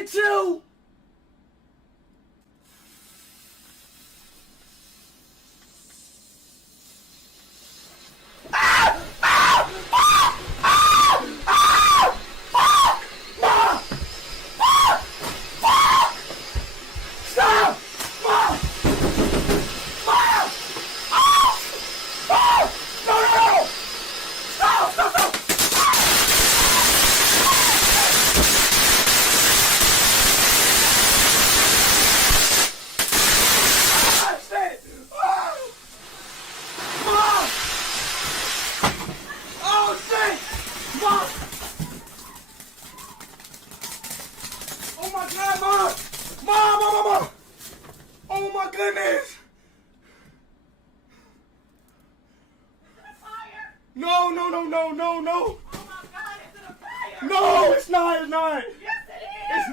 at you! Oh my God, Mom! Oh my goodness! Fire! No! Oh my God, is it a fire? No, it's not! Yes, it is! It's not!